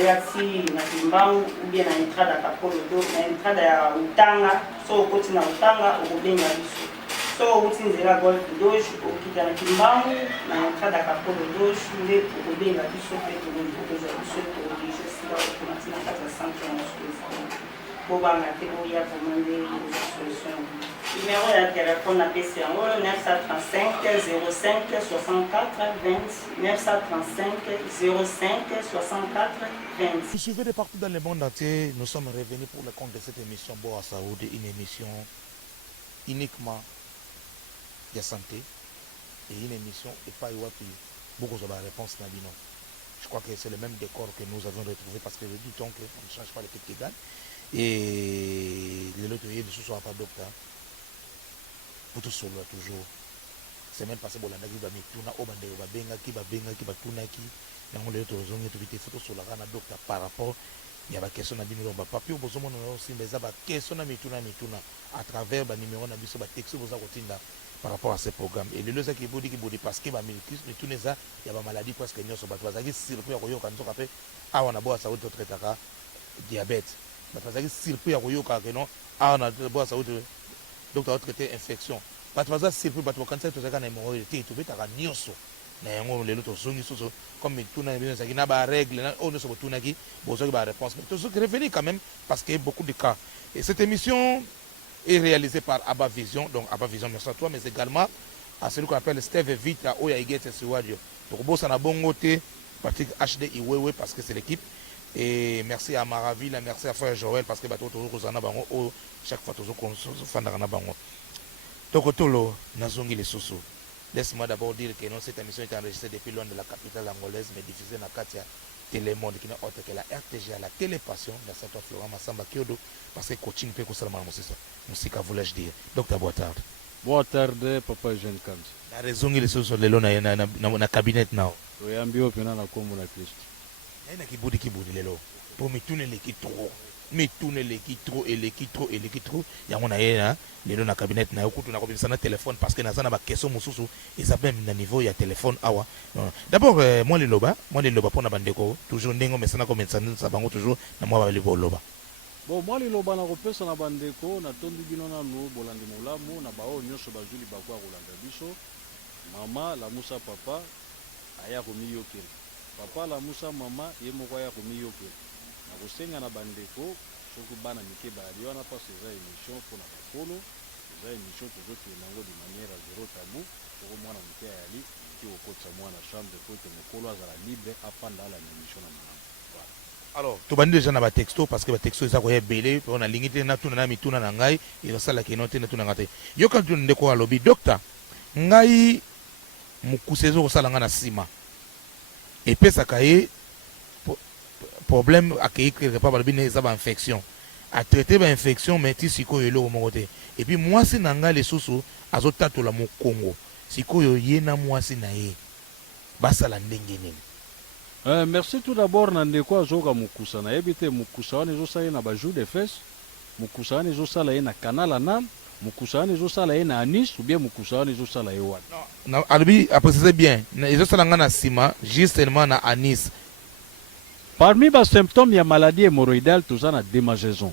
oyaki na Kimbangu ou bien na entrada ya Kapolodo na entrada ya Utanga so okoti na Utanga okobenga biso so outi nzela Golf Doge okita na Kimbangu na entrada ya Kapolodo nde okobenga biso mpe tokozwa biso toorige sila okomati na kati ya centre ya mosuku bobanga te boya vraiment nde solution. Numéro de téléphone à PC 935 05 64 20 935 05 64 20. Vous suivez de partout dans le monde entier, nous sommes revenus pour le compte de cette émission Boa Saoud, une émission uniquement de santé et une émission et pas beaucoup de réponses. Je crois que c'est le même décor que nous avons retrouvé parce que nous doutons qu'on ne change pas les petites égales et les autres ne sont pas docteur. Pour tout solo toujours. Semaine passée, bolanda ki ba mituna obande ba benga ki batuna ki na ngole to zongi to bité photo solo kana docteur par rapport ya ba question na bino ba papier bozomo na aussi mais ba question na mituna à travers ba numéro na biso ba texte boza kotinda par rapport à ce programme et le loza ki bodi parce que ba mituna za ya ba maladie presque nyoso ba bazaki surpris ya koyoka nzoka pe awa na boa sa auto traitaka diabète ba bazaki surpris ya koyoka que non awa na boa sa auto docteur traité infection bato baza surpris bato bakanisa tozalaka na hémorroïde te tobetaka nyonso na yango lelo tozongi soso comme mituna na ezalaki na barègle oyo nyonso botunaki bozwaki baréponse mais tozoki revenir quand même parce qu'il y a beaucoup de cas et cette émission est réalisée par Abba Vision donc Abba Vision merci à toi mais également à celui qu'on appelle Steve Vita oyo aigete siwadio tokobosana bongo te Patrick HD Iwewe parce que c'est l'équipe et merci à Maraville merci à frère Joël parce que bato tozokozana bango oyo chaque fois tozofandaka na bango tokotolo nazongi lisusu. Laisse-moi d'abord dire que non, cette émission est enregistrée depuis loin de la capitale angolaise mais diffusée dans Katia Télémonde qui n'est autre que la RTG à la Télépassion dans cette Florent Massamba Kyodo parce que coaching peut constamment musika voulais-je dire. Docteur Boitard. Boa tarde papa Jean Kanzi. Na rezongi lisusu lelo na cabinet nao. Oyambio pena na kombo na Kristo. Na kibudi lelo. Pour mitune leki trop. Mitune leki trop yango na yena lelo na cabinet na yokutu na kobisana téléphone parce que nazana ba question mususu ils appellent na niveau ya téléphone awa. D'abord moi le loba pour na bandeko toujours ndengo mesana comme ça bango toujours na moi ba le loba. Bon moi le loba na kopesa na bandeko na tondi bino na no bolandi molamu na bao nyonso bazuli bakwa kolanda biso. Mama la musa papa aya komiyoke. Papa la musa mama ye moko aya komiyoke. Na kosenga na bandeko soki bana mike bali wana parce eza émission mpona bakolo eza émission tozokende nango de manière zéro tabou soko mwana moke ayali ti okotisa mwana chambre po ete mokolo azala libre afanda ala na émission na malamu. Alors tobandi déjà na batexto parce que batexto eza koya ebele mpo nalingi te natuna na mituna na ngai ezosalaka ino te natuna nga te yoka tuna ndeko alobi docteur ngai mokuse ezokosala nga na nsima epesaka ye problème accueillir quelque part balbine ça ba infection a traiter ba infection mais ti sikoyo eloko moko te et puis mwasi na nga lisusu azotatola mo Congo sikoyo ye na mwasi na ye basala ndenge nini. Merci tout d'abord na ndeko azoka mukusa na yebi te mukusa wana ezosala ye na ba jour de fesse mukusa wana ezosala ye na canal anal mukusa wana ezosala ye na anis ou bien mukusa wana ezosala ye wana non albi a préciser bien ezosala nga na sima juste seulement na anis. Parmi les symptômes de la maladie hémorroïdale, tout ça na démangeaison.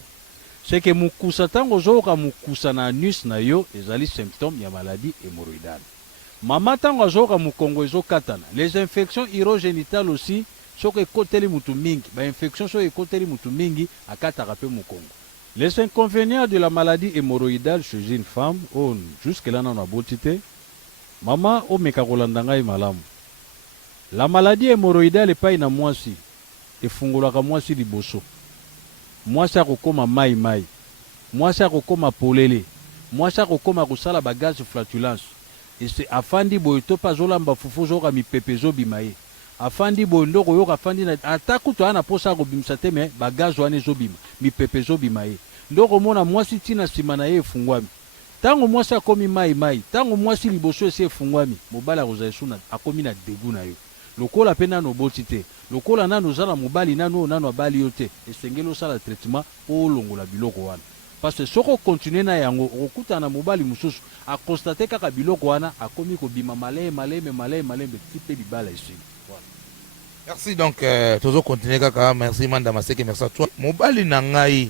C'est que mukusa tango zoka mukusa na anus na yo, ezali symptômes de la maladie hémorroïdale. Mama tango zoka mukongo ezo katana. Les infections urogénitales aussi, soka ekoteli mutu mingi, ba infection soka ekoteli mutu mingi akataka pe mukongo. Les inconvénients de la maladie hémorroïdale chez une femme, oh, jusque là on a boltité. Mama o mekakolanda ngai malamu. La maladie hémorroïdale epai na mwasi. Efungolaka mwasi liboso mwasi akokoma mai mwasi akokoma polele mwasi akokoma kosala bagaz flatulence ese afandi boye to pa zolamba fufu zoka mipepe zobima ye afandi boye ndoko yoka afandi na atakutu ana posa kobimisa te me bagaz wana ezobima mipepe zobima ye ndoko mona mwasi tina sima na ye efungwami tango mwasi akomi mai tango mwasi liboso ese efungwami mobala kozala suna akomi na debu na yo lokola pe nano boti te lokola nano zala mobali nano abali yo te esengeli osala traitement po olongola biloko wana parce que soko continue na yango okokutana na mobali mosusu akonstate kaka biloko wana akomi kobima malembe ti pe libala esili. Merci donc toujours continuer kaka merci manda maseke merci à toi mobali na ngai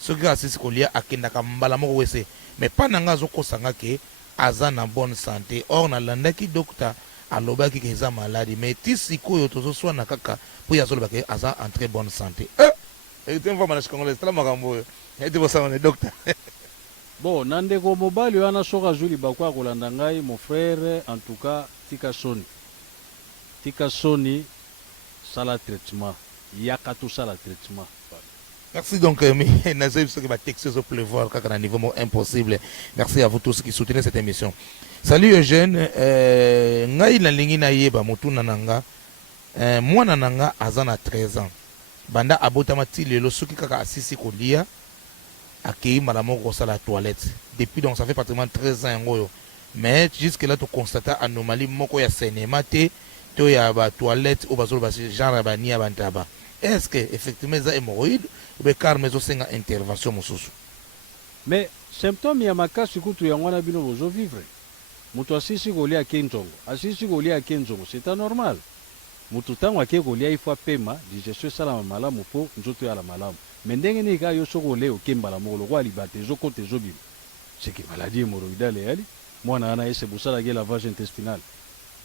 soki asisi kolia akendaka mbala moko wese mais pas na ngai azokosanga ke aza na bonne santé or nalandaki docteur alobaki ke eza maladi mais ti sikoyo tozoswana kaka po ye azoloba ke aza en très bonne santé ete mvama na chikongolese tala makambo oyo ete bosangane docteur bon na ndeko mobali wana soki azwi libaku ya kolanda ngai mon frère en tout cas tika soni sala traitement yaka tosala traitement. Merci donc, Nazib, ce qui va texter au pleuvoir, car à un niveau impossible. Merci à vous tous qui soutenez cette émission. Salut Eugène, ngai na lingi na yeba mutu nananga, moi nananga azana 13 ans. Banda abotama ti lelo soki kaka asisi kolia, akei malamo ko sala toilette. Depuis donc ça fait pratiquement 13 ans ngoyo. Mais jusque là tu constates anomalie moko ya cinéma te to ya ba toilette ou bazolo ba genre ba nia bantaba. Est-ce que effectivement ça hémorroïde ou bien car mais aussi une intervention mususu? Mais symptôme ya makasi kutu yango na bino bozo vivre. Mutu asisi kolia kenzongo, asisi kolia kenzongo, c'est anormal. Mutu tango ake kolia ifwa pema, digestion sala malamu po nzoto ya la malamu. Mais ndenge ni ka yo soko le okembala moko kwa libate zoko tezo bino. C'est que maladie hémorroïdale yali. Mwana ana ese busala ke lavage intestinal.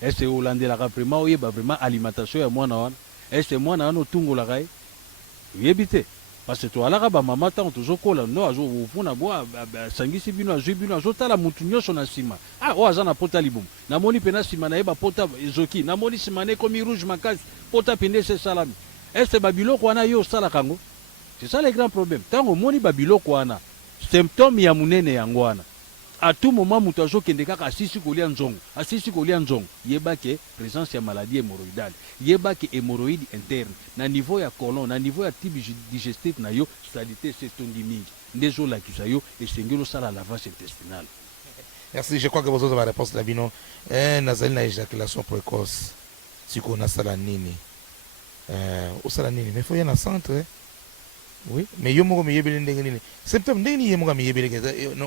Ese olandela ka vraiment oyeba vraiment alimentation ya mwana wana. Ese mwana wana otungola kai. Yebite. Parce que to alaka ba mama ta tozokola no azo ufuna bo sangisi bino azwi bino azotala mutu nyonso na sima. Ah o azana pota libumu. Na moni pena sima na yeba pota ezoki. Na moni sima ne komi rouge makasi pota pende se salami. Ese babiloko wana yo sala kango. C'est ça le grand problème. Tango moni babiloko wana symptôme ya munene yango wana. À tout moment mutu azokende kaka asisi kolia nzongo yeba ke présence ya maladie hémorroïdale yeba ke hémorroïde interne na niveau ya colon na niveau ya tube digestif na yo salité c'est tondi mingi ndezo la kisa yo esengelo sala lavage intestinal. Merci, je crois que vous avez la réponse là bino nazali na éjaculation précoce siko na sala nini o sala nini mais faut y en a centre oui, mais yo moko miyebele ndenge nini symptôme ndenge ni yemoka miyebele ke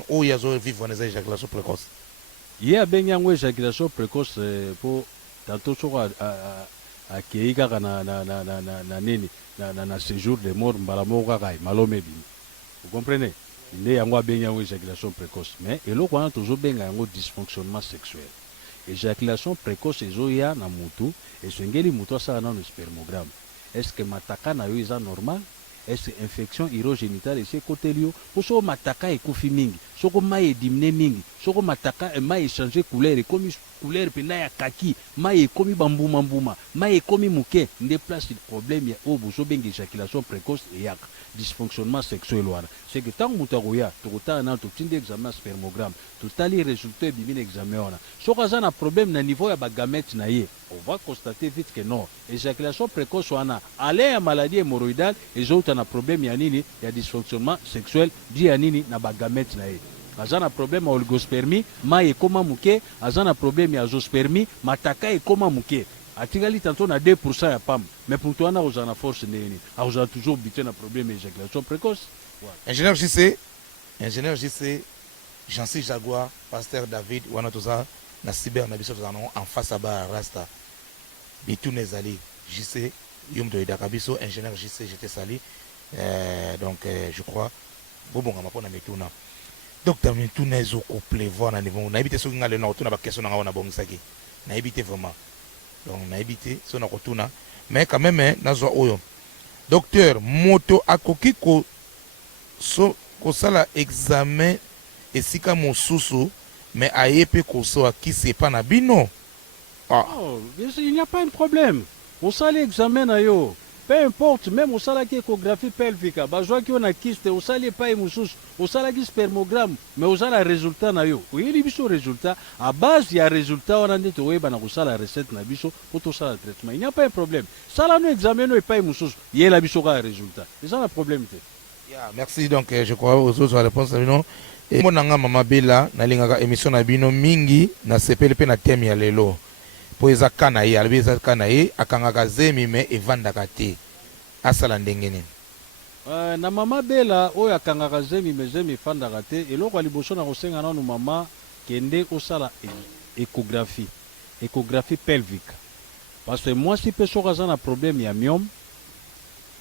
o yazo vivre na éjaculation précoce ye abengi yango éjaculation précoce po tantôt soko akei kaka na nini na séjour de mort mbala moko kaka malome bini vous comprenez nde yango abengi yango éjaculation précoce mais eloko wana tozobenga yango dysfonctionnement sexuel. Éjaculation précoce ezoya na mutu esengeli mutu asala nano spermogramme. Est-ce que mataka na yo eza normal? Est-ce que infection urogénitale ese kotelio poso mataka ekufi mingi soko mai edimine mingi soko mataka mai changer couleur ekomi couleur pena ya kaki mai ekomi bambuma mai ekomi muke nde place le problème ya o bozo benga éjaculation précoce eyaka dysfonctionnement sexuel wana. C'est que tant mutu akoya tokotala na totindi examen spermogramme totali résultat ebimi na examen wana soko aza na problème na niveau ya bagamete na ye on va constater vite que non éjaculation précoce wana ale ya maladie hémorroïdale ezouta na problème ya nini ya dysfonctionnement sexuel di ya nini na bagamete na ye. Aza na problème ya oligospermie mai ekoma muke, aza na problème ya azoospermie mataka ekoma muke. Atikali tantôt na 2% ya pam mais pour toi na ozana na force nini aza toujours buté na problème éjaculation précoce. Ingénieur JC Jancy Jaguar pasteur David wana toza na cyber na biso toza en face à ba rasta bitu nezali JC yom to idaka biso ingénieur JC j'étais sali donc je crois bobonga mapona metuna docteur metuna ezoko pleuvoir na niveau na habité soki ngale na otuna ba question na wana bongisaki na habité vraiment donc na habité so na kotuna mais quand même nazo oyo docteur moto akoki ko so kosala examen esika mosusu mais ayepe koso akisi epa na bino. Oh, il n'y a pas un problème. On sali examen na yo. Peu importe, même au salaki échographie pelvique, bazwa ki on a kyste, au sali pas mususu, au salaki spermogramme, mais au sala résultat na yo. Oui, il biso résultat, à base il y a résultat on a dit ouais bana ko sala recette na biso pour tout ça le traitement. Il n'y a pas un problème. Sala no examen no pas mususu, il la biso ka résultat. C'est ça le problème. Yeah, merci donc je crois aux autres réponses non. Et mon nanga mama Bella na lingaka émission na bino mingi na sepele pe na thème ya lelo. Po eza kana ye albi eza kana ye akangaka zemi me evandaka te asala ndenge nini na mama Bella oyo akangaka zemi me zemi efandaka te eloko ya liboso na kosenga nano mama kende osala échographie pelvique parce que moi si pe soki aza na problème ya myome,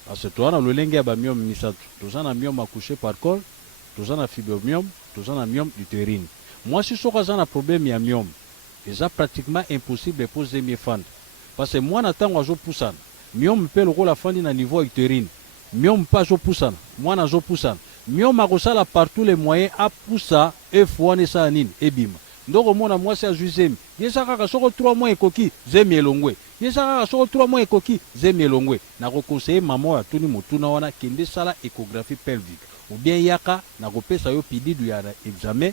parce que toza na lolenge ya bamyome misato, toza na myome accouché par col, toza na fibromyome, toza na myome utérine. Moi si soki aza na problème ya myome, eza pratiquement impossible epose mie fanda, parce que mwana ntango azopusana myome mpe lokola afandi na niveau ya utérine, myome mpe azopusana, mwana azopusana, myome akosala partout les moyens apusa efu wana esala nini ebima. Ndoko mona mwasi azwi zemi yesa kaka soko 3 mois ekoki zemi elongwe, yesa kaka soko 3 mois ekoki zemi elongwe. Nakokonseye mama ya tuni motuna wana kende sala échographie pelvique ou bien yaka nakopesa yo pididu ya examen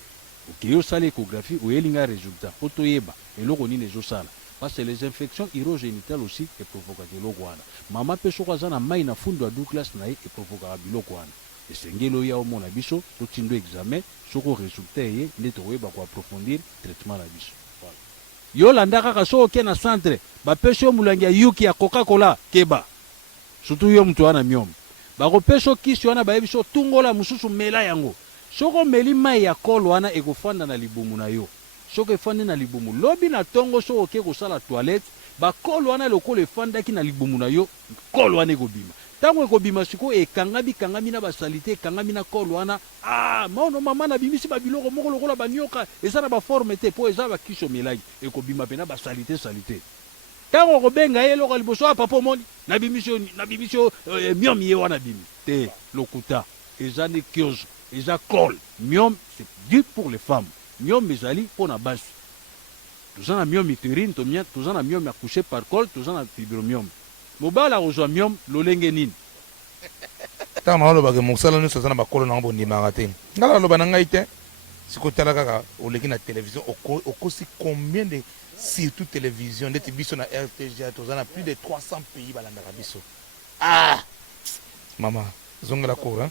okeyo osala échographie oyelinga résultat po toyeba eloko nini ezosala, parce que les infections urogénitales aussi eprovoquaka eloko wana. Mama mpe soko aza na mai na fundo ya Douglas na ye eprovoquaka biloko wana. esengeli oya omona biso totindo examen soko résultat eye nde tokoyeba koapprofondir traitement na biso. Voilà. Yo landa kaka so oke na centre bapesi yo molangi ya yuki ya Coca-Cola keba, surtout yo mutu wana myome bakopesi yo kisi wana bayebi so tungola mosusu mela yango. Soko meli mai ya kolo wana ekofanda na libumu na yo, soko efandi na libumu lobi na tongo so oke kosala toilette bakolo wana lokolo efandaki na libumu na yo, kolo wana ekobima. Tango ekobima siko ekangami na basalite ekangami na kolo wana, maono mama na bimisi babiloko moko lokola banyoka eza na baforme te po eza bakiso melaki ekobima pena basalite salite. Tango kobenga ye lokola liboso papa omoni na bimisi myome ye wana bimi te lokuta eza ne kiozo eza kol. Myome c'est dû pour les femmes, myome ezali po na basi. Toza na myome utérine, toza na myome accouché par col, toza na fibromyome. Mobala kozwa myome lolenge nini? Ntango naolobaka mosala nyonso aza na bakolo nango bondimaka te. Ngala aloba na ngai te sikotala kaka oleki na télévision okosi combien de surtout télévision ndeti biso na RTGA toza na plus de 300 pays balandaka biso. Mama zongela kora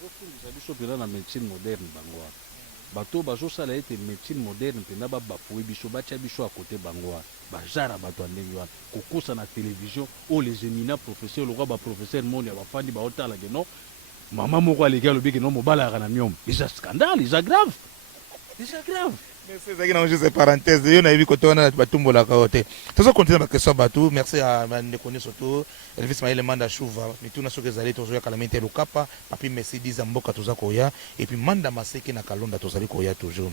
biso pela na médecine moderne bango wana bato bazosala ete médecine moderne mpena babafouye biso batya biso akote bango wana bajara bato ya ndenge wana kokosa na télévision oyo les éminents professeurs lokwa baprofesseur moni ya bafandi baotalake no mama moko aleki alobiki no mobala yaka na myome. Eza scandale, eza grave, eza grave. Merci ezalaki nango juste parenthèse yo nayebi kote wana batumbolaka yo te. Tozo continue bakestion bato. Merci ya bandeko nyonso to Elvis Maele Manda Shuva mituna soki ezali tozoya kala mete lokapa papi Mercedes ya mboka toza koya et puis Manda Maseke na Kalonda tozali koya toujours.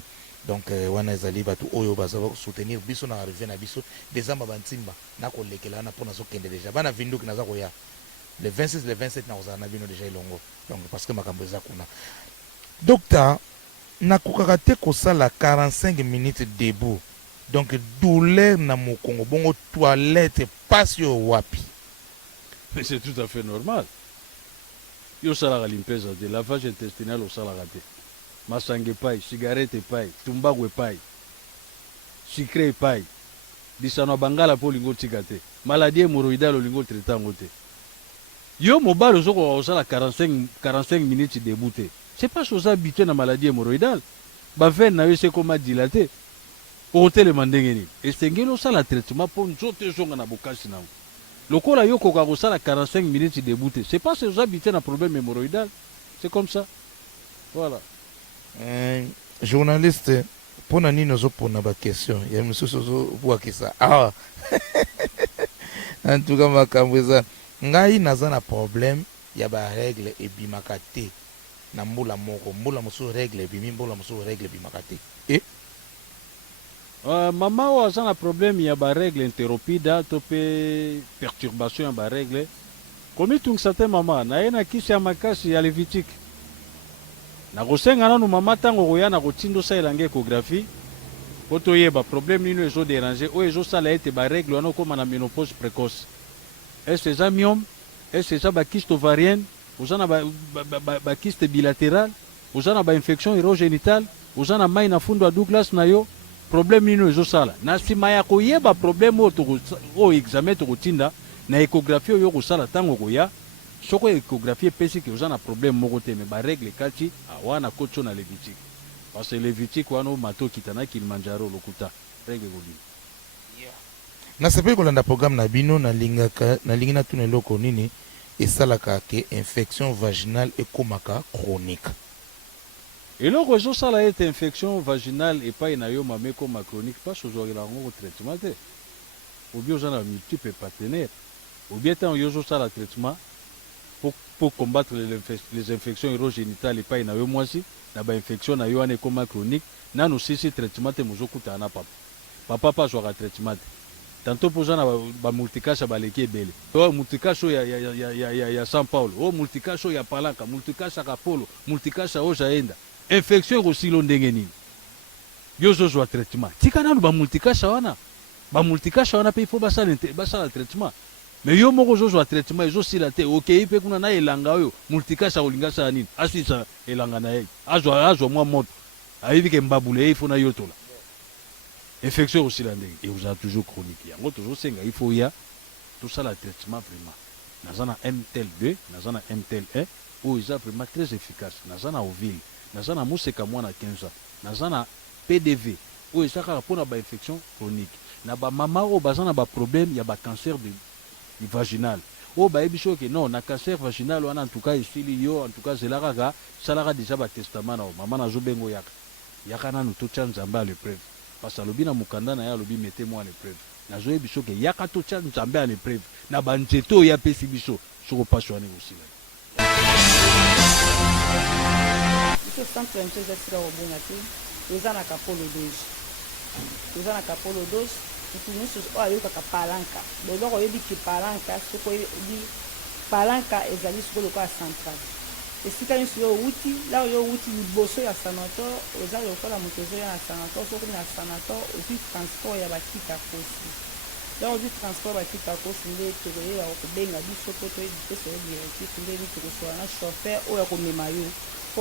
Donc wana ezali bato oyo baza soutenir biso na arrivé na biso décembre bantimba na kolekela na pona zokende déjà bana vinduki naza koya le 26 le 27 na ozana bino déjà ilongo. Donc parce que makambo eza kuna docteur nakokaka te kosala 45 minutes debout, donc douleur na mokongo bongo toilette passe yo wapi. Mais c'est tout à fait normal. Yo salaka limpeza de lavage intestinal au salaka te, masange epai, cigarette epai, tumbaku epai, sucre epai, lisano bangala po lingo tika te, maladie hémorroïdale lingo traita yango te. Yo mobile ozoko osala 45 minutes debout te. C'est pas chose habituée na maladie hémorroïdale. Ba veine na yo c'est comme dilaté. Hôtel mandengeni. Et sengelo ça la traitement pour nzote zonga na bokasi na. Lokola yo koka kosala 45 minutes debout te. C'est pas chose habituée na problème hémorroïdal. C'est comme ça. Voilà. Journaliste pona nini ozopona ba question ya misusu ozobwakisa en tout cas makambo eza ngai naza na problème ya ba règle ebimaka te na mbula moko mbula mosusu règle ebimi mbula mosusu règle ebimaka te mama oyo aza na problème ya ba règle interopida to mpe perturbation ya ba règle komitungisa te mama na ye na kisi ya makasi ya lévitique nakosenga nanu mama ntango koya na kotinda osaelanga échographie po toyeba problème nini ezodérange oyo ezosala ete ba règle wana okóma na ménopause précoce. Est-ce eza myome, est-ce eza bakiste ovarienne, oza na bakiste bilatéral, oza na bainfection urogénitale, oza na mai na fundo ya Douglas na yo, problème nini ezosala na nsima ya koyeba problème oyo examen tokotinda na échographie oyo kosala ntango koya soko échographie epesi ke oza na problème moko te me barègle ekati awana kotio na lévitique parce que lévitique wana omata okita na Kilimanjaro lokuta règle ekobima. Nasepeli kolanda programme na bino nalingi natuna eloko nini esalaka ke infection vaginale ekomaka chronique. eloko ezosala ete infection vaginale epai na yo mama ekoma chronique pas ozwakela yango traitement te ou bien oza na multiples partenaires ou bien ntango yo ozosala traitement pour combattre les infections urogénitales epai na yo mwasi na bainfection na yo wana ekoma chronique nanu osisi traitement te mozokutana na papa mpe azwaka traitement te tantôt mpo oza na bamultikasha baleki ebele o multikasha oyo ya São Paulo o multikasha oyo ya Palanca multikasha kapolo multikasha oyo jaenda infection ekosilo ndenge nini yo ozozwa traitement tika nanu bamultikasha wana mpe ifo basala traitement mais yo moko ozozwa traitement ezosila te okei mpe kuna na elanga oyo multikasha kolinga sala nini asisa elanga na ye azwa mwa moto ayebi ke mbabula ye ifo na yotola infection osila ndenge ekozala toujours chronique yango tozosenga ifo ya tosala traitement vraiment naza na mtel 2 naza na mtel 1 oyo eza vraiment très efficace naza na ovile naza na moseka mwana 15 ans naza na pdv oyo eza kaka mpona bainfection chronique na bamama oyo baza na baproblème ya bacancer du vaginal oyo bayebi soki non na cancer vaginal wana en tout cas esili yo en tout cas zela kaka salaka déjà batestament na o mama nazobengo yaka nanu totya nzambe ya l'épreuve parce alobi na mokanda na ye alobi mete mwa l'épreuve nazoyebi soki yaka totya nzambe ya l'épreuve na banzete oyo apesi biso soko pasi wana ekosila biso centre mso eza sika kobonga te toza na kapolo doge mutu nyonso oyo ayokaka palanka lelo oyebi ke palanka soko oyebi palanka ezali siko lokola central esika nyonso yo outi la oyo outi liboso ya sanator oza lokola moto ozoya na sanator soki na sanator ozwi transport ya bakita kosi la ozwi transport ya bakita kosi nde tokoyeba kobenga biso po toyebi biso ya directif ndeni tokosola na chauffeur oyo akomema yo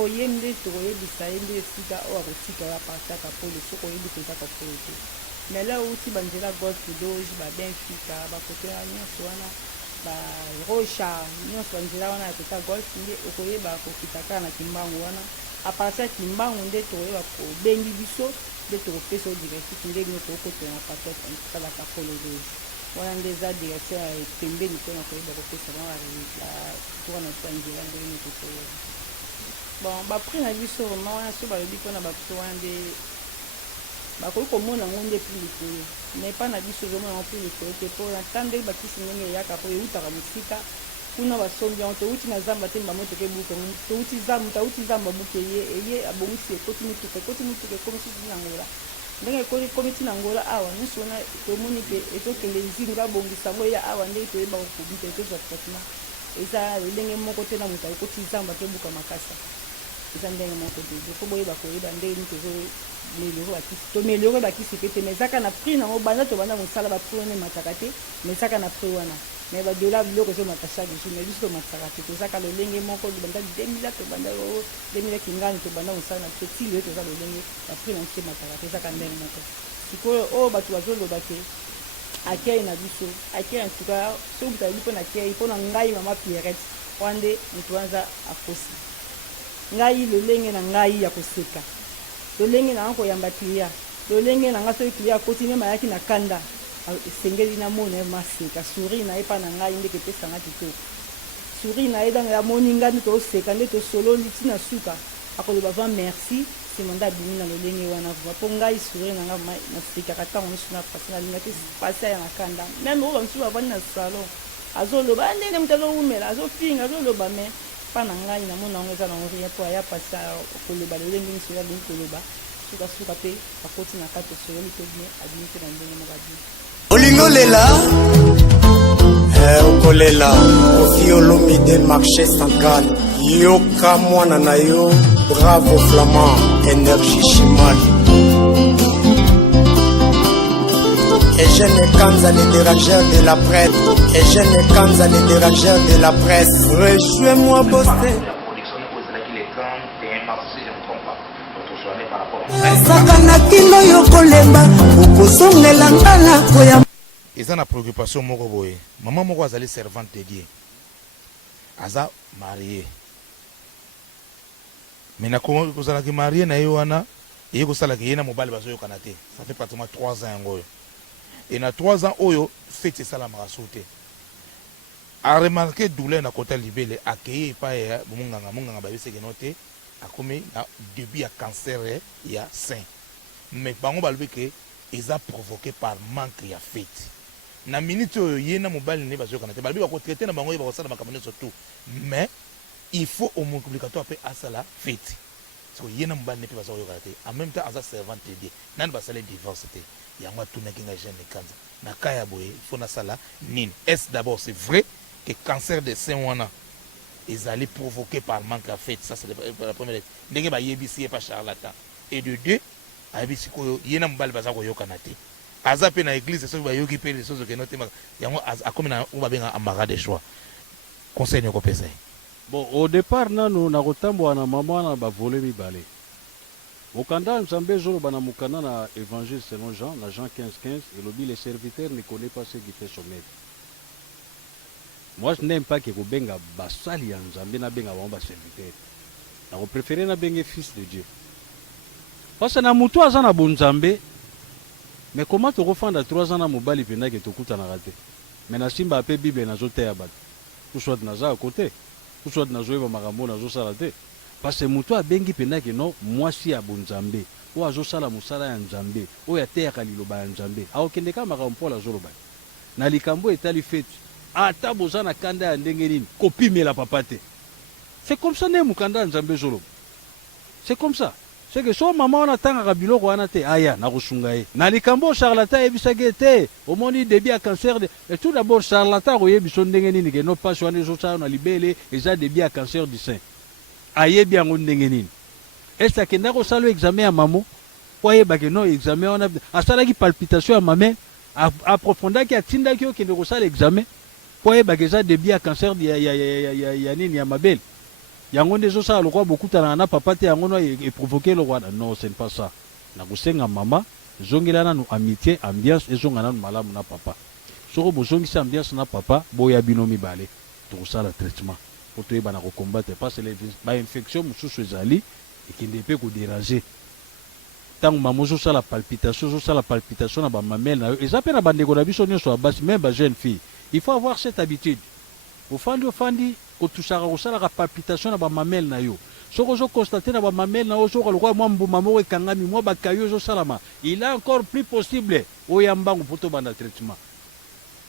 oye nde tokoyebisa ye nde esika oyo akotika ya partaka polo soko oyebi kozaka polo te mais là outi banzela golf doge babenfica bakote nyonso wana barocha nyonso banzela wana ya kota golf nde okoyeba kokita kaka na kimbangu wana apartir ya kimbangu nde tokoyeba kobengi biso nde tokopesa directif ndenge nyo tokokotola na patalaka polo doge wana nde eza directeur ya pembeni mpona koyeba kopesa toka na biso ya nzela ndenge nyo tokoyeba bon baprix na biso vraimen wana so balobi mpona baprix wana nde bakoki komona yango nde plus likolo mais mpa na biso ozomona yango plus likolo te mpo na ntan ndenge bakisi ndenge eyaka mpo eutaka mosika kuna basombi yango touti na zamba te bamotoka ebuka touti zamba buke eye abongisi ekoti mituka ekomi susu na ngola ndenge ekomi ti na ngola awa nyonso wana tomoni ke etokende nzinga abongisa yango eya awa ndenge toyeba kokobika ekozwa traitement eza lolenge moko te na moto ekoti zamba te ebuka makasa eza ndenge moko te po boyeba koyeba ndenge nini tomeliore bakisi pe te mais ezaka na prix nango banda tobanda mosala baprix wana emataka te mais ezaka na prix wana mais badola biloko ezomata chaque jour mais biso tomataka te tozaka lolenge moko banda 2000 tobanda 2000 kingani tobanda mosala na biso tili oyo toza lolenge baprix na biso emataka te ezaka ndenge moko sikoyo oyo bato bazoloba ke akei na biso akei en tout cas soki butali mpo na akei mpo na ngai mama Pierrette wana nde moto wana akosi ngai lolenge na ngai ya koseka lolenge na ngo yamba kliya lolenge na nga so kliya kotine mayaki na kanda esengeli na mona maseka souri na epa na ngai ndeke pesa nga kitoko souri na eda ya moninga nde toseka nde tosolo liti na suka akoloba va merci simanda bimi na lolenge wana va po ngai souri na nga nasekaka ntango nyonso na pasi nalinga te pasi aya na kanda meme oyo bamisusu bavandi na salon azoloba ndenge moto azowumela azofinga azoloba me mpa na ngai namona yango eza nango ria mpo aya pasi koloba lolenge miso ya lingi koloba sukasuka mpe akoti na kati osolomi mpe bien abimi mpe na ndenge moko abimi olingo lela okolela kofi olomide marché central yoka mwana na yo bravo flamand énergie chimale Eugène Kanza, les dérangeurs de la presse. Eugène Kanza, les dérangeurs de la presse. Rejoins-moi, Bosté. Sakana kilo yokolemba, ukosongela ngala koya. Ils ont la préoccupation moko boye. Maman moko azali servante de Dieu. Aza marié. Mais na ko kozala ki marié na yo wana, et ko sala ki yena mobile baso yo kanate. Ça fait pratiquement 3 ans ngoyo. Et na 3 ans oyo fête sala marasouté. A remarqué douleur na côté libélé accueilli pa ya munganga ba bise kenote akomi na début ya cancer ya sein. Mais bango balbi que ils a provoqué par manque ya fête. na minute oyo ye na mobali ne bazokana te balobi bakotraite na bango ye bakosala makambo nyonso tout mais il faut au moins obligatoire mpe asala fete siko ye na mobali ne mpe bazokoyokana te en même temps aza servante de nani basala divorce te yango atunaki ngai jeune kanza na ka ya boye il faut nasala nini est d'abord c'est vrai que cancer de sein wana ezali provoqué par manque à fête ça c'est la première ndenge bayebisi ye pa charlatan et de deux ayebisi koyo ye na mobali baza koyokana te aza pe na église soki bayoki pe lisoso ke note yango akomi na oyo babenga amara de choix conseil nyoko pesa ye bon au départ nanu na kotambola na mama wana bavole mibale mokanda nzambe ezoloba na mokanda na évangile selon Jean na Jean 15:15 elobi le serviteur ne connaît pas ce qui fait son maître. Moi je n'aime pas que kobenga basali ya nzambe na benga bango baserviteur na kopréféré na benge fils de Dieu parce que na mutu aza na bonzambe mais comment tokofanda 3 ans na mobali pendaki tokutanaka te mais nasimba ape bible nazoteya bato kuswat naza akote kuswat nazoyeba makambo nazosala te parce que mutu abengi pendaki no mwasi ya bonzambe oyo azosala mosala ya nzambe oyo ateyaka liloba ya nzambe aokende kaka makambo mpola azoloba na likambo etali feti ata boza na kanda ya ndenge nini kopimela papa te c'est comme ça nde mokanda ya nzambe ezoloba c'est comme ça c'est que so mama wana atangaka biloko wana te aya nakosunga ye na likambo charlatan ayebisaki ye te omoni début ya cancer de et tout d'abord charlatan akoyebi so ndenge nini ke no mpasi wana ezosala na libele eza début ya cancer du sein ayebi yango ndenge nini ese akenda kosala examen ya mamo po ayebake no examen wana asalaki palpitation ya mamele aprofondaki atindaki okende kosala examen po ayebake eza début ya cancer ya nini ya mabele yango nde ezosala lokwa bokutanaka na papa te yango no eprovoke eloko wana non ce n'est pas ça na kosenga mama ezongela nanu amitié ambiance ezonga nanu malamu na papa soko bozongisa ambiance na papa boya bino mibale tokosala traitement po toyeba na kokombate parce que bainfection mosusu ezali ekende mpe kodéranger ntango mama ozosala palpitation na bamamele na yo eza mpe na bandeko na biso nyonso ya basi même bajeune fille il faut avoir cette habitude ofandi kotushaka kosalaka palpitation na bamamele na yo soki ozokonstate na bamamele na yo soki lokwa mwa mbuma moko ekangami mwa bakayo ezosalama il est encore plus possible oya mbangu mpo tobanda traitement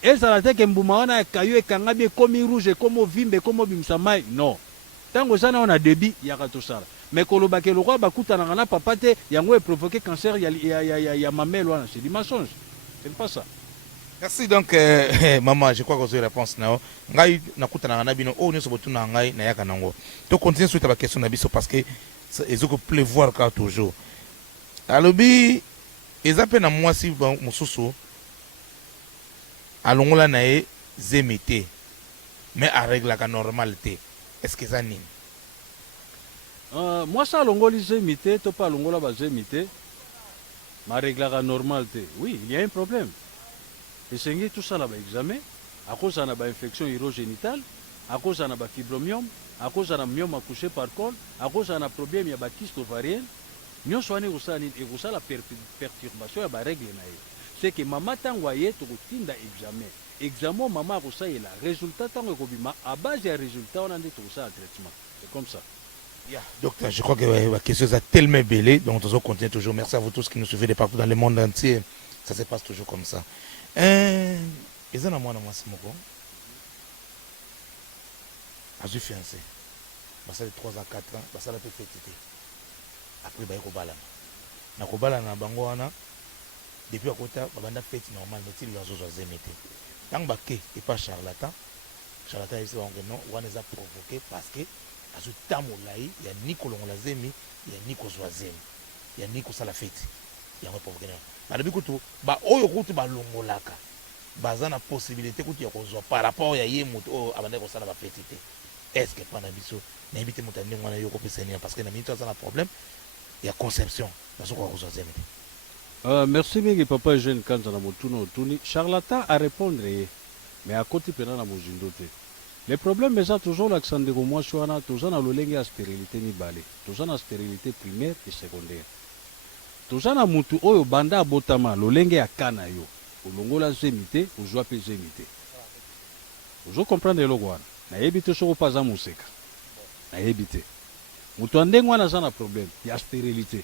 ezala te ke mbuma wana ya kayo ekangami ekomi rouge ekomi ovimbe ekomi obimisa mai non ntango eza na yo na débit yaka tosala mais kolobake lokwa bakutanaka na papa te yango eprovoke cancer ya mamele wana c'est du mensonge c'est pas ça. Merci donc maman, je crois que vous avez réponse now. Ngai nakutana na bino o nyoso botuna ngai na yaka nango. To continuer sur ta question na biso parce que ezoko pleuvoir car toujours. Alobi ezape na mwasi mususu alongola na e zemete mais a règle ka normalité. Est-ce que ça nini? Moi ça alongoli zemete to pas alongola ba zemete ma règle ka normalité. Oui, il y a un problème. esengi tosala baexamen akozala na bainfection urogénitale akozala na bafibromiome akozala na myome accouché par col akozala na problème ya bakiste ovarienne nyonso wana ekosala nini ekosala perturbation ya baregle na ye c'est que mama ntango aye tokotinda examen oyo mama akosalela résultat ntango ekobima à base ya résultat wana nde tokosala traitement c'est comme ça. Yeah, docteur, je crois que la question est tellement belle, donc on continue toujours. Merci à vous tous qui nous suivez de partout dans le monde entier. Ça se passe toujours comme ça. Eza na mwana mwasi moko azwi fiancé basali 3 ans 4 ans basala pe fete te après baye kobalana na kobalana na bango wana depuis akota babanda fete normal mais tili bazozwa zeme te ntango bake epa charlatan yebisi bango non wana eza provoqué parce que azwi ta molai ya ni kolongola zemi ya ni kozwa zemi ya ni kosala fete yango provoqué na balobi kutu baoyo kutu balongolaka baza na possibilité kutu ya kozwa par rapport ya ye moto oyo abandaki kosala bafeti te est ce que mpa na biso nayebi te moto andenge wana yo kopesa nini parce que na minute aza na problème ya conception bazokoka kozwa zeme te. Merci mingi papa Eugène Kanza na motuna otuni charlatan a répondre ye mais akoti mpena na mozindo te le problème eza tozolakisa ndeko mwasi wana toza na lolenge ya stérilité mibale toza na stérilité primaire et secondaire toza na mutu oyo banda abotama lolenge ya kana yo olongola zemi te ozwa mpe zemi te ozokomprendre eloko wana nayebi te soko mpo aza moseka nayebi te moto andenge wana aza na problème ya stérilité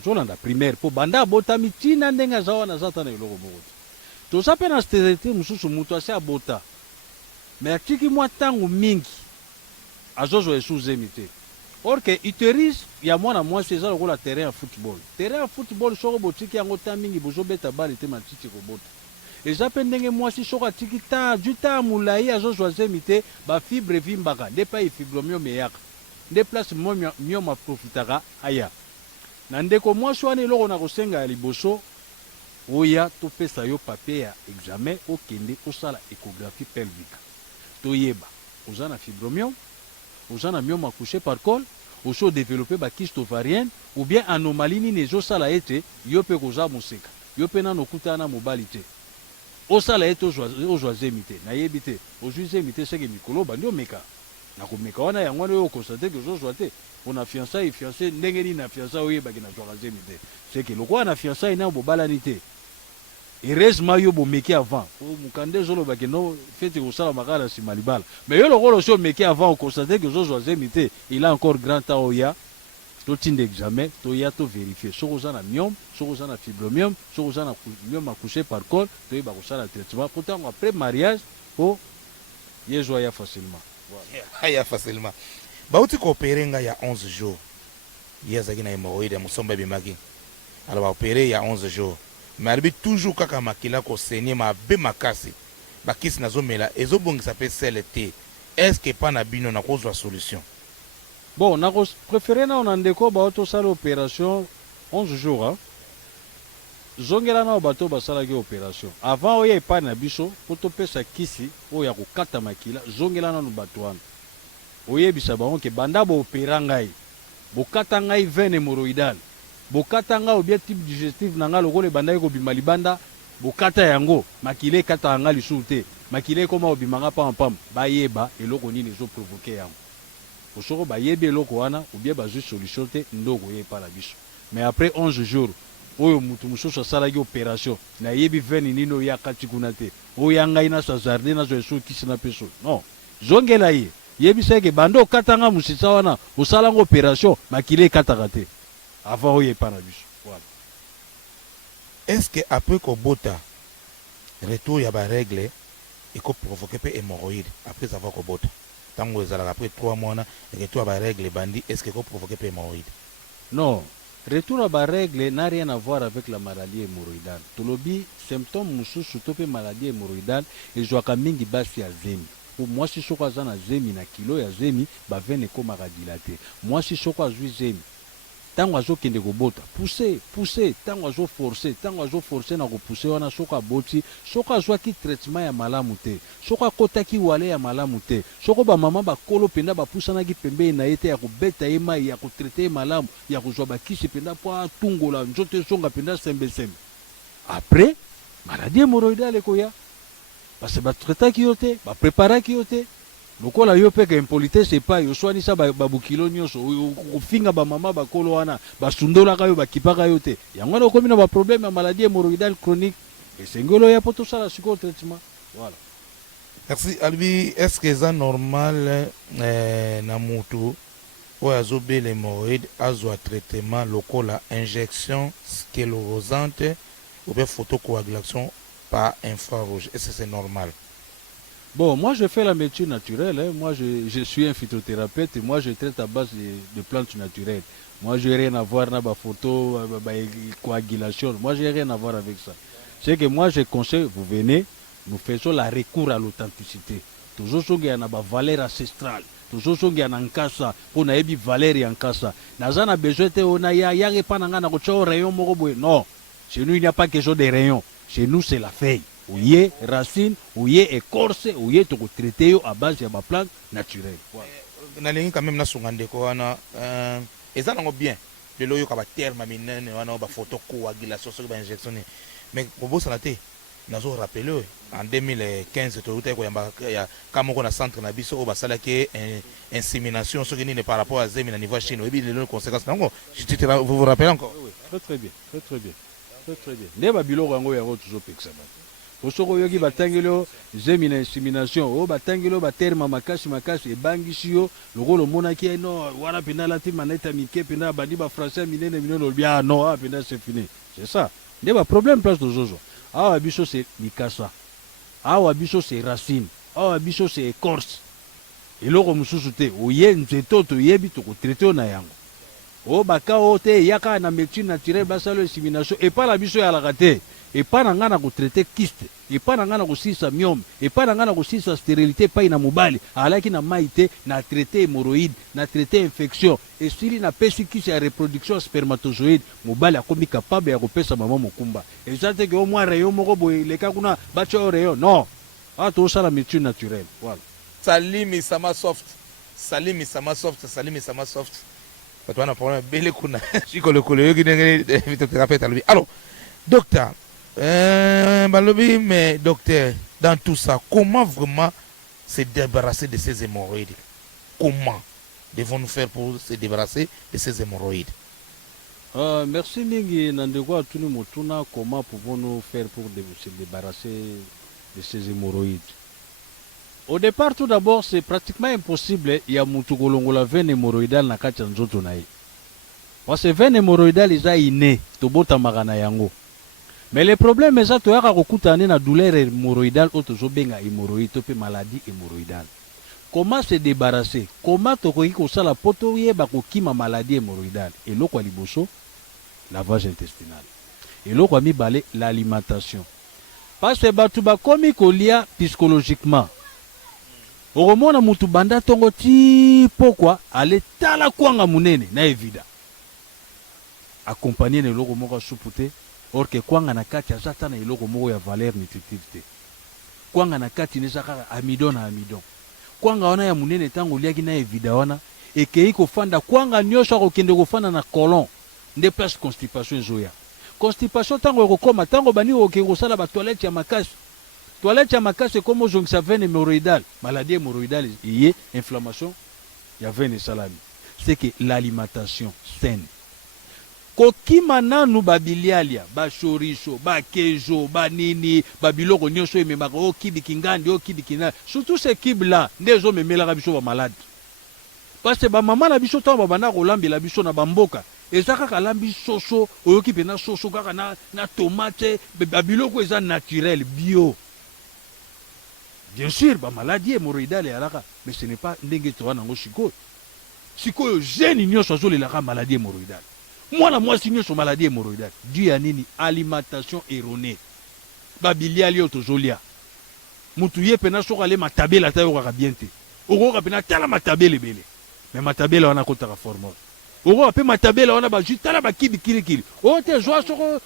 ozolanda primaire mpo banda abotami ntina ndenge aza wana aza ata na eloko moko te toza mpe na stéréotype mosusu moto asi abota me atiki mwa ntango mingi azozwa esuzemi te or ke utéris ya mwana mwasi eza lokola terrain ya football. Terrain ya football soko botiki yango ta mingi bozobeta bale te matiti kobota. Eza mpe ndenge mwasi soko atiki ta du ta molai azozwa zemi te bafibre evimbaka nde pa efibromyome eyaka nde place myome aprofitaka aya na ndeko mwasi wana eloko na kosenga ya liboso oya topesa yo papier ya examen okende osala échographie pelvique toyeba oza na fibromyome oza na myome accouché par col oso développer ba kyste ovarienne ou bien anomalie nini ezosala ete yo mpe koza moseka yo mpe nano okutana na mobali te osala ete ozwa zemi te nayebi te ozwi zemi te seke mikolo bandi omeka na komeka wana yango wana oyo okonstate ke ozozwa te mpona fiançai fiancé ndenge nini na fiançai oyebaki nazwaka zemi te seke lokola na fiançai na bobalani te heureusement yo bomeki avant mokanda ezolobaki no feti kosala makala na nsima libala mais yo lokola osi omeki avant okonstate ke ozozwa zemi te il a encore grand temps oya totinda examen toya tovérifie soki oza na myome soki oza na fibromyome soki oza na myome accouché par col toyeba kosala traitement po ntango après mariage po yezwa ya facilement aya facilement bauti koopere ngai ya 11 jours ye azalaki na hémorroïde ya mosomba ebimaki alors baopere ya 11 jours mais alobi toujours kaka makila kosenye mabe makasi bakisi nazomela ezobongisa mpe sele te estce epa na bino nakozwa solution bon nakopréféré nao na ndeko bao tosala opération 11 jours hein? Zongela nao bato basalaki opération avant oya epai na biso po topesa kisi oyo ya kokata makila zongela nano bato wana oyebisa bango ke banda boopera ngai bokata ngai veine hémorroïdale bokata ngai obia type digestif na ngai lokola ebandaki kobima libanda bokata yango makila ekataka ngai lisusu te makila ekoma kobima nga pampam bayeba eloko nini ezoprovoke yango osoko bayebi eloko wana obia bazwi solution te ndoko oyepa na biso mais après 11 jours oyo mutu mosusu asalaki opération nayebi veine nini oyo akati kuna te oyo ngai naso jardin naso esokisi na peso non zongela ye yebisa eke bando okatanga musisa wana osalanga opération makila ekataka te avant oyepa na biso voilà. Est-ce que après kobota retour ya barègle ekoprovoke mpe hémorroïde après avoir kobota ntango ezalaka après 3 mois na retour ya barègle bandi est-ce que ekoprovoke mpe hémorroïde? Non, retour à la règle n'a rien à voir avec la maladie hémorroïdale. Tolobi, symptômes moussous, surtout maladie hémorroïdale, et je vois quand même basi ya zemi. Pour moi, si je suis na zemi na kilo ya zemi, ba veine koma dilaté. Moi, si je suis zemi, tango azo kende kobota, pousser, tango azo forcer na ko pousser wana soka boti, soka azwa ki traitement ya malamu te, soka kota ki wale ya malamu te, soko ba mama ba kolo penda ba pusana ki pembe na yete ya kobeta ye mai ya ko traiter malamu, ya kozwa ba kisi penda po tungola nzoto songa penda sembe. Après, maladie hémorroïdale koya, parce que ba traiter ki yote, ba préparer ki yote. Lokola yo peke impolitesse epai oswanisa babukilo nyonso kofinga bamama bakolo wana basundolaka yo bakipaka yo te yango wana okomi na baproblème ya maladie hémorroïdale chronique esengeli oya po tosala sikoyo traitement voilà. Merci Albi, est-ce que c'est normal na mutu oyo azobela hémorroïde azwa traitement lokola injection sclérosante ou bien photocoagulation par infrarouge, est-ce que c'est normal? Bon, moi je fais la médecine naturelle, hein. Moi je suis un phytothérapeute et moi je traite à base de plantes naturelles. Moi je n'ai rien à voir avec la photo, la coagulation, moi je n'ai rien à voir avec ça. C'est que moi je conseille, vous venez, nous faisons la recours à l'authenticité. Toujours il y a une valeur ancestrale, toujours il y a une casa, on a une valeur en casa. Nous avons besoin de pas de rayon. Non, chez nous il n'y a pas question de rayon, chez nous c'est la feuille. Ouye racine, ouye écorce, ouye to traiter yo à base de ma plante naturelle. Nalingi quand même na sungandeko wana eza nango bien. Lelo yo ka ba terme minene wana ba photo coagulation so ba injection mais bobosa na te. Nazo rappeler en 2015 to uta ko ya kamoko na centre na biso o basala ke insémination so nini par rapport à zemi na niveau Chine. Obi lelo conséquences nango. Vous vous rappelez encore? Oui, très bien. Très bien. Neba biloko yango yango toujours peksa. Osoko yoki batangelo zemi na insémination o batangelo baterma makasi ebangisi yo lokolo monaki no wana pena la tima neta mike pena bandi ba français minene minene bien non pena c'est fini. C'est ça. Neba problème place de zozo. awa biso c'est mikasa, awa biso c'est racine, awa biso c'est écorce. Eloko mususu te oye nzeto toyebi tokotraite na yango. O baka o te yaka na médecine naturelle basalo insémination et pas la biso ya la te. Et pas na ngana ko traiter kyste, et pas na ngana ko sisa myome, et pas na ngana ko sisa stérilité pa ina mobali, alaki na maite na traiter hémorroïde, na traiter infection, et sili na pesi kisi ya reproduction spermatozoïde, mobali akomi capable ya kopesa mama mokumba. Et ça te que au moins rayon moko boy le kakuna bacho rayon. Non. Ah to ça la médecine naturelle. Voilà. Salimi sama soft. Salimi sama soft, salimi sama soft. Parce qu'on a problème belle kuna. Chiko le collègue qui est phytothérapeute. Alors, docteur, Balobi, mais docteur, dans tout ça, comment vraiment se débarrasser de ces hémorroïdes? Comment devons-nous faire pour se débarrasser de ces hémorroïdes? Merci Mingi Nandegwa Tunu Motuna, comment pouvons-nous faire pour se débarrasser de ces hémorroïdes? Au départ, tout d'abord, c'est pratiquement impossible. Il y a la veine hémorroïdale na kati nzoto na ye. Parce que veine hémorroïdale est innée, tobota magana yango. Mais le problème est que tu as une douleur hémorroïdale ou tu as une maladie hémorroïdale. Comment se débarrasser? Comment tu as la poto ma maladie hémorroïdale? Et l'eau quoi liboso? Lavage intestinal. Et l'eau quoi mi balé l'alimentation. Parce que tu as commis kolia psychologiquement. Au moment où tu banda tongo ti pourquoi aller tala kwanga munene na evida. Accompagner le logo moko supputé. Or que kwanga na kati azata na iloko moko ya valeur nutritive te. Kwanga na kati nezaka amidon na amidon. Kwanga wana ya munene tango liaki na evida wana ekei kofanda kwanga nyosho akokende kofanda na colon nde place constipation ezoya. Constipation tango ekokoma tango bani okenge kosala ba toilette ya makasi. Toilette ya makasi comme ozongisa veine hémorroïdale, maladie hémorroïdale et inflammation ya veine salami. C'est que l'alimentation saine. Kokima nanu babilialia, ba chorizo, ba kejo, ba nini, ba biloko nyonso ememaka o kibi kingandi, o kibi kina. Surtout ces kibs là, ndezo memelaka biso ba malade. Parce que ba mama na biso to ba bana kolambi la biso na bamboka. Ezaka kalambi soso, oyoki pena soso kaka na tomate, ba biloko eza naturel, bio. Bien sûr, ba maladie hémorroïdale alaka, mais ce n'est pas ndenge to wana ngo sikoyo. Sikoyo jeune nyonso azolelaka maladie hémorroïdale. Moi, la signe sur maladie hémorroïdale. Dû à nini alimentation erronée. Babiliali otozolia. Mutuye pena soko ale matabela tayo ka biente. Oko ka pena tala matabele bele. Mais matabela wana kota forme. Oko pe matabela wana ba jutala ba kibi kiri. O te joa soko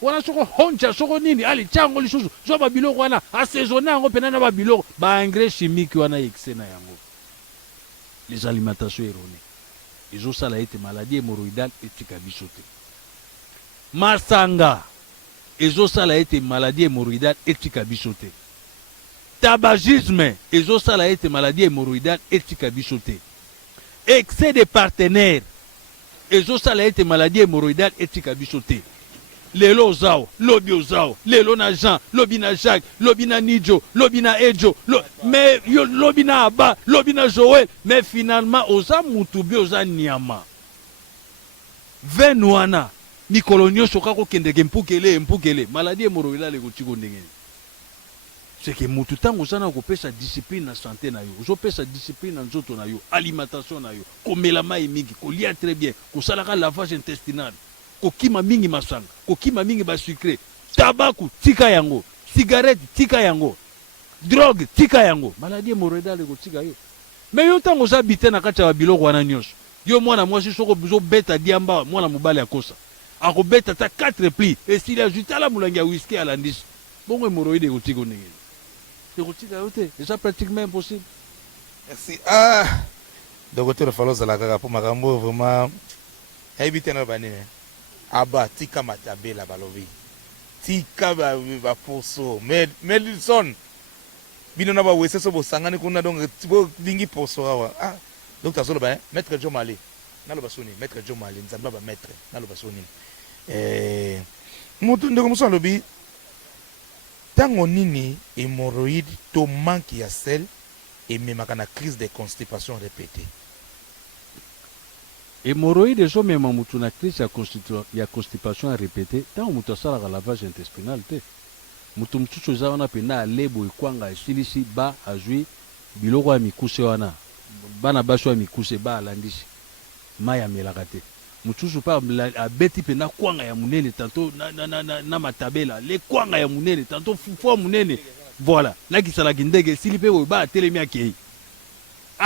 wana soko honcha soko nini ali chango lisusu. Zo ba biloko wana assaisonné ngo pena na ba biloko ba engrais chimique wana excès na yango. Les alimentations erronées. Ils ont ça été maladie hémorroïdale et tikabisote. Masanga. Ils ont ça été maladie hémorroïdale et tikabisote. Tabagisme. Ils ont ça été maladie hémorroïdale et tikabisote. Excès de partenaires. Ils ont ça été maladie hémorroïdale et tikabisote. Lelo zao, lobi ozao, lelo na Jean, lobi na Jacques, lobi na Nijo, lobi na Ejo, mais lobi na Abba, lobi na Joël, mais finalement oza mutubi oza nyama. Venouana, mikolonio sokako kendeke mpukele, maladie hémorroïdale ko tiko ndenge. C'est que mutu tango zana ko pesa discipline na santé na yo, ozo pesa discipline na nzoto na yo, alimentation na yo, komela mai mingi, kolia très bien, kosalaka lavage intestinal. Kokima mingi masanga, kokima mingi ba sucré, tabaku tika yango, cigarette tika yango, drogue tika yango, maladie hémorroïdale ko tika yo. Mais yo tango za bité na kati ya biloko wana nyonso. Yo mwana mwasi soko bizo beta diamba mwana mobali akosa. Ako beta ta 4 plis et s'il ajoute la mulangi ya whisky à l'andis. Bongo hémorroïde ko tika ndenge. C'est ko tika yo te, et ça pratiquement impossible. Merci. Donc tu refalo za la kaka pour makambo vraiment habité na banine. Aba tika matabela balobi tika ba poso medicine bino na ba wese so bo sangani kuna donc tibo lingi poso awa docteur solo ba maître Jomali na lo basoni maître Jomali nzamba ba maître na lo basoni mutu ndeko muso lobi tango nini hémorroïde to manque ya sel et même kana crise de constipation répétée. hémorroïde ezomema mutu na crise ya constipation ya répété ntango mutu asalaka lavage intestinal te mutu mosusu eza wana mpena alebo ekwanga esilisi ba azwi biloko ya mikuse wana bana basi ya mikuse ba alandisi mai amelaka te mosusu mpe abeti mpena kwanga ya monene tanto na matabela le kwanga ya monene tanto fufu ya monene voilà nakisalaki ndenge esili mpe oyo ba atelemi akei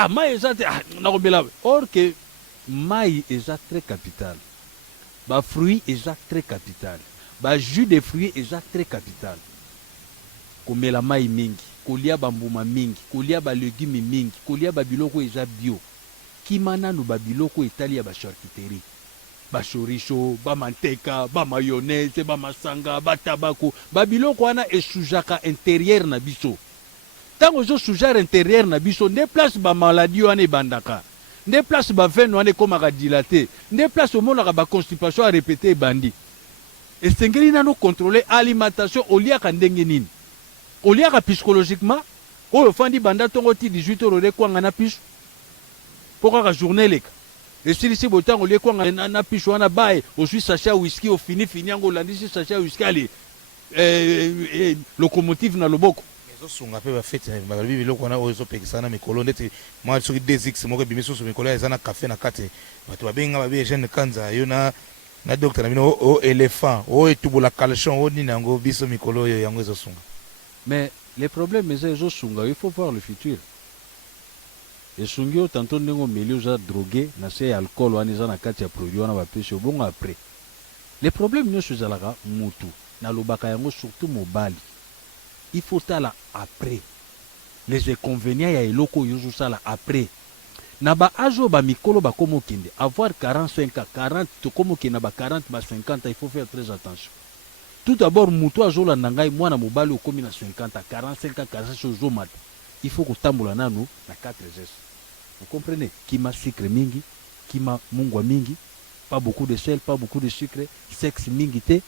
mai eza te nakobela or que mai eza très capital bafruit eza très capital bajus de fruit eza très capital komela mai mingi kolia bambuma mingi kolia balégume mingi kolia babiloko eza bio kima nanu babiloko etali ya bacharcuterie bashoriso bamanteka bamayonnaise bamasanga batabako babiloko wana esujaka intérieur na biso ntango ozosujare intérieur na biso nde place bamaladi wana ebandaka nde place bavene wana ekomaka dilate nde place omonaka baconstipation ya répété ebandi esengeli nano contrôler alimentation oliaka ndenge nini oliaka psychologiquement oyo ofandi banda ntongo ti 18 heures olekwanga na piso mpo kaka journée eleka esilisi botango olekwanga na piso wana baye ozwi sachet ya whisky ofinifini yango olandisi sachet ya whisky ale locomotive na loboko ezosunga mpe bafeti balobi biloko wana oyo ezopekisana na mikolo ndeti mwa soki 2x moko ebi misusu mikolo eza na kafe na kati bato babenga babe jeune kanza yo na docteur na bino o éléphant o etubola calchon o nini yango biso mikolo oyo yango ezosunga. Mais les problèmes ezosunga il faut voir le futur esungi oyo tantôt ndenge omeli oza drogué na se ya alcool wana eza na kati ya produit wana bapesi obongo après les problèmes nyonso ezalaka mutu nalobaka yango surtout mobali il faut tala après les inconvénients ya eloko oyo ozosala après na baage oyo bamikolo bakoma okende avoir 45 ans 40 tokoma okende na ba 40 ba 50 ans il faut faire très attention tout d'abord mutu azolanda ngai mwana mobali okomi na 50 ans 45 ans 46 ozomata il faut kotambola nano na 4S vous comprenez kima sucre mingi kima mungwa mingi pas beaucoup de sel pas beaucoup de sucre sexe mingi te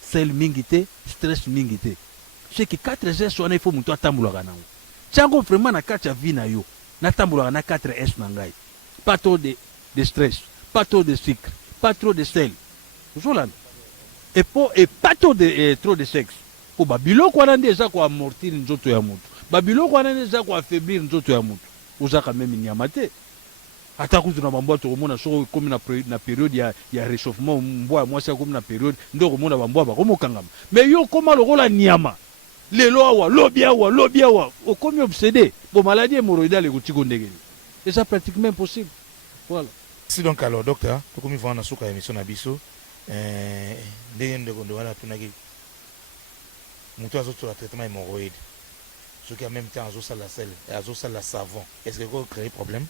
sel mingi te stress mingi te c'est que 4S wana il faut mutu atambolaka nango tiango vraiment na kati ya vie na yo natambolaka na 4S na ngai pas trop de stress pas trop de sucre pas trop de sel ozolanda et pas trop de sexe po babiloko wana nde eza koamortir nzoto ya mutu babiloko wana nde eza koaffaiblir nzoto ya mutu ozaka meme nyama te ata kutu na bambwa tokomona soko ekomi na periode ya réchauffement mbwa ya mwasi akomi na periode nde okomona bambwa bakomokangama mais yo okoma lokola nyama lelo awa lobi awa okomi obsédé bo maladie hémorroïdale ekotika ndenge nini eza pratiquement impossible voilà. Si donc alors docteur tokomi vana suka émission na biso ndenge ndeko ndo wana tunaki mutu azotola traitement hémorroïde soki en même temps azosala savon est-ce que créer problème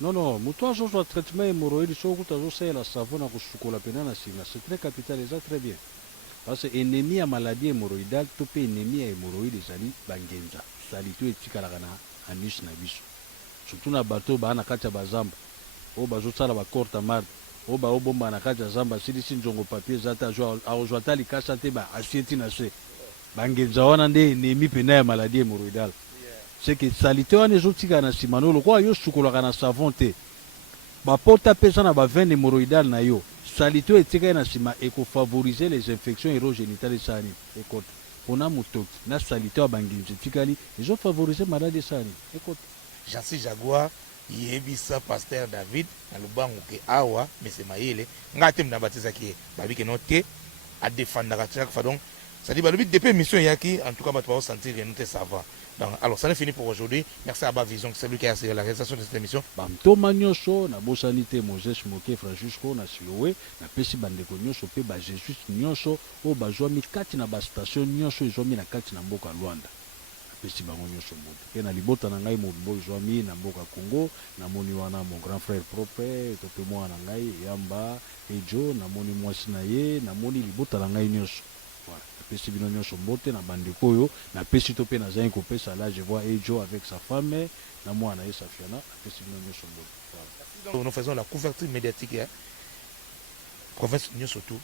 non mutu azozwa traitement hémorroïde soki kuta azosalela savon na kosukola pena na nsima c'est très capital eza très bien parce que ennemi ya maladie hémorroïdale to mpe ennemi ya hémorroïde ezali bangenza salito etikalaka na anus na biso surtout na bato baa na kati ya bazamba oyo bazosala bacorte marde oyo baobomba na kati ya zamba asilisi nzongo papier eza te azwa ata likasa te baasieti na se bangenza wana nde ennemi mpena ya maladie hémorroïdale c'est que salite wana ezotikala na nsima no lokola yo sukolaka na savon te bapota mpe eza na bavene hémorroïdale na yo salite oyo etikali na nsima ekofavorize les infections érogénitales esala nini ekota mpona motoki na salite oyo bangenza etikali ezofavorize maladie esala nini ekota Jansi Jaguar yebisa pasteur David na lubango ke awa mese mayele ngate mna batizaki ye babike no te a défendre chaque fois donc ça dit balobi depuis mission yaki en tout cas bato sentir que nous te savoir donc alors ça n'est fini pour aujourd'hui merci à Vision c'est lui qui a assuré la réalisation de cette émission bamtoma nyonso na bosani te Moses Moke Francisco na Siloé na pesi bandeko nyonso pe ba Jesus nyonso o bazwami kati na ba station nyonso ezwami na kati na mboka Luanda pesi bango nyonso moto pe na libota na ngai mobo ezwami na mboka Congo na moni wana mon grand frère propre to pe mwana ngai Yamba Ejo na moni mwasi na ye na moni libota na ngai nyonso voilà pesi bino nyonso mbote na bandeko oyo na pesi to pe na zai ko pesa là je vois Ejo avec sa femme na mwana ye Safiana na pesi bino nyonso mbote voilà. Donc nous faisons la couverture médiatique hein province nyonso tout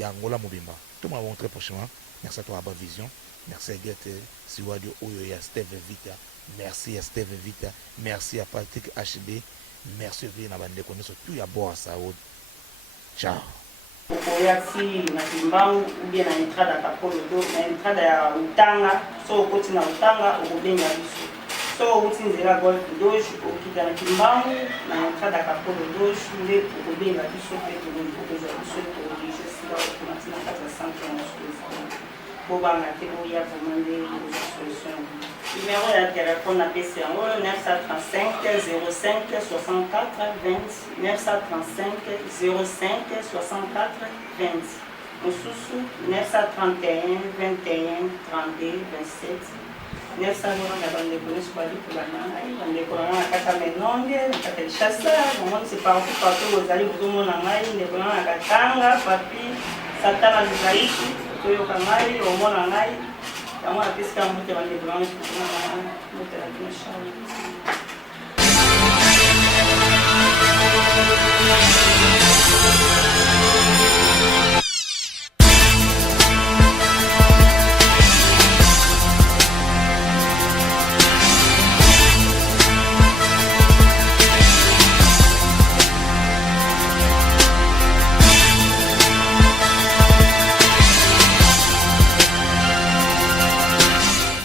ya Angola Mobimba tout m'a très prochainement merci à toi Abba Vision. Merci à Gete Siwadio Oyo et à Steve Vita. Merci à Steve Vita. Merci à Patrick HD. merci bien na bandeko nyonso tu ya Boa Saoudi. Ciao. Okoyaki na kimbangu ubie na entrada kapolodo na entrada ya utanga so okoti na utanga okobenga biso so uti nzela golf doge okita na kimbangu na entrada kapolodo nde okobenga biso mpe tokozwa biso toorige sika okomati na kati ya centre national bobanga te boya vraiment nde kozwa solution. Numéro ya telefone apesi yango 935 05 64 20 935 05 64 20 mosusu 931 21 32 27 900 na bandeko nyonso balikolana ngai bandeko na ngai na kati ya menonge na kati ya lishasa namonisi partout ozali kozomona ngai ndeko na ngai na katanga papi satana lizaiki toyoka ngai omona ngai yango apesika mbote bandeko na ngai motela kino shao.